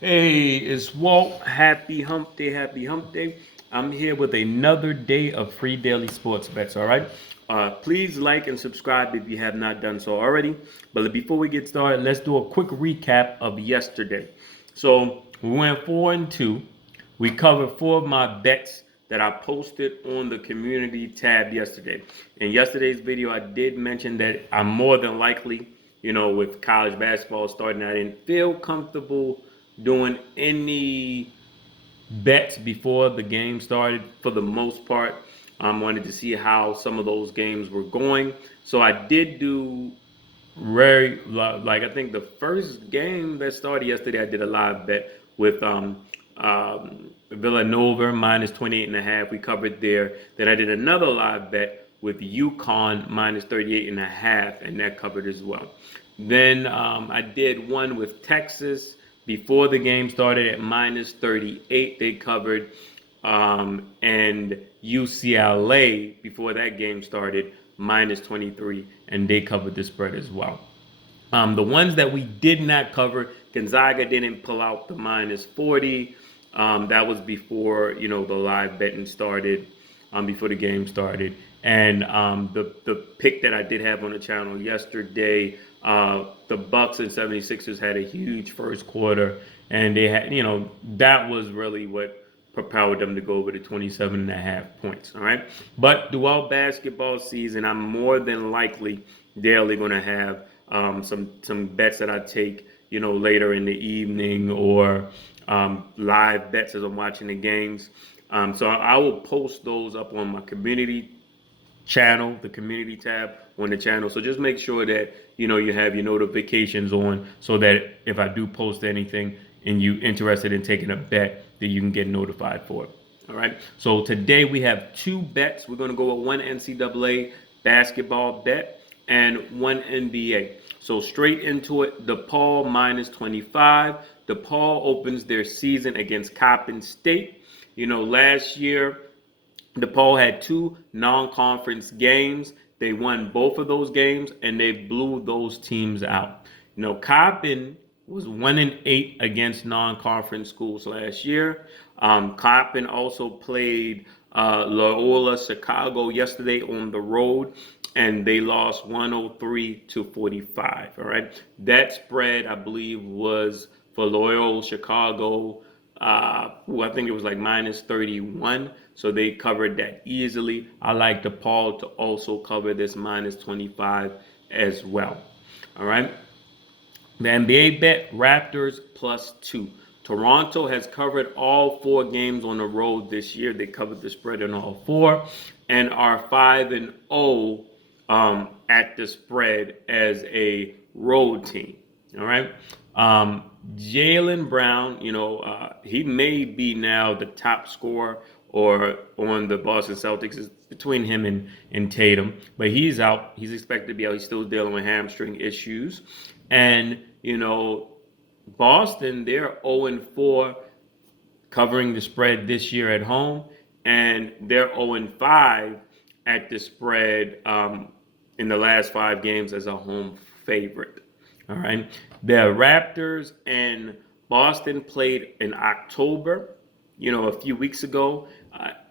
Hey, it's Walt. Happy hump day, happy hump day. I'm here with another day of free daily sports bets, all right? Please like and subscribe if you have not done so already. But before we get started, let's do a quick recap of yesterday. So we went 4-2. We covered four of my bets that I posted on the community tab yesterday. In yesterday's video, I did mention that I'm more than likely, with college basketball starting, I didn't feel comfortable doing any bets before the game started for the most part. I wanted to see how some of those games were going. So I did do very, like, I think the first game that started yesterday, I did a live bet with Villanova minus 28.5. We covered there. Then I did another live bet with UConn minus 38.5, and that covered as well. Then I did one with Texas before the game started at minus 38. They covered. And UCLA before that game started minus 23, and they covered the spread as well. The ones that we did not cover, Gonzaga didn't pull out the minus 40. That was before the live betting started, before the game started. And the pick that I did have on the channel yesterday, the Bucks and 76ers had a huge first quarter, and they had that was really what propelled them to go over the 27.5 points. All right. But throughout basketball season, I'm more than likely daily going to have some bets that I take, later in the evening, or live bets as I'm watching the games. So I will post those up on my community channel, the community tab on the channel. So just make sure that you have your notifications on, so that if I do post anything and you interested in taking a bet, that you can get notified for it. All right. So today we have two bets. We're going to go with one NCAA basketball bet and one NBA. So straight into it, DePaul minus 25. DePaul opens their season against Coppin State. Last year DePaul had two non-conference games. They won both of those games, and they blew those teams out. Coppin was 1-8 against non-conference schools last year. Coppin also played Loyola Chicago yesterday on the road, and they lost 103-45. All right, that spread, I believe, was for Loyola Chicago. I think it was like minus 31. So they covered that easily. I like DePaul to also cover this minus 25 as well. All right. The NBA bet, Raptors +2. Toronto has covered all four games on the road this year. They covered the spread in all four, and are 5-0 at the spread as a road team. All right. Jalen Brown, he may be now the top scorer or on the Boston Celtics. It's between him and Tatum, but he's out. He's expected to be out. He's still dealing with hamstring issues. And, Boston, they're 0-4 covering the spread this year at home, and they're 0-5 at the spread in the last 5 games as a home favorite. All right. The Raptors and Boston played in October, a few weeks ago,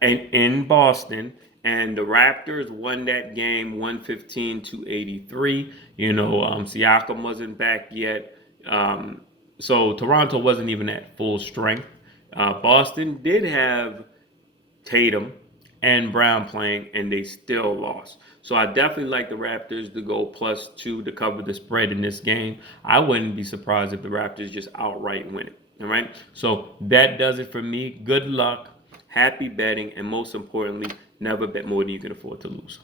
and in Boston, and the Raptors won that game 115-83. Siakam wasn't back yet. So Toronto wasn't even at full strength. Boston did have Tatum and Brown playing, and they still lost. So I definitely like the Raptors to go +2 to cover the spread in this game. I wouldn't be surprised if the Raptors just outright win it. All right. So that does it for me. Good luck, happy betting, and most importantly, never bet more than you can afford to lose.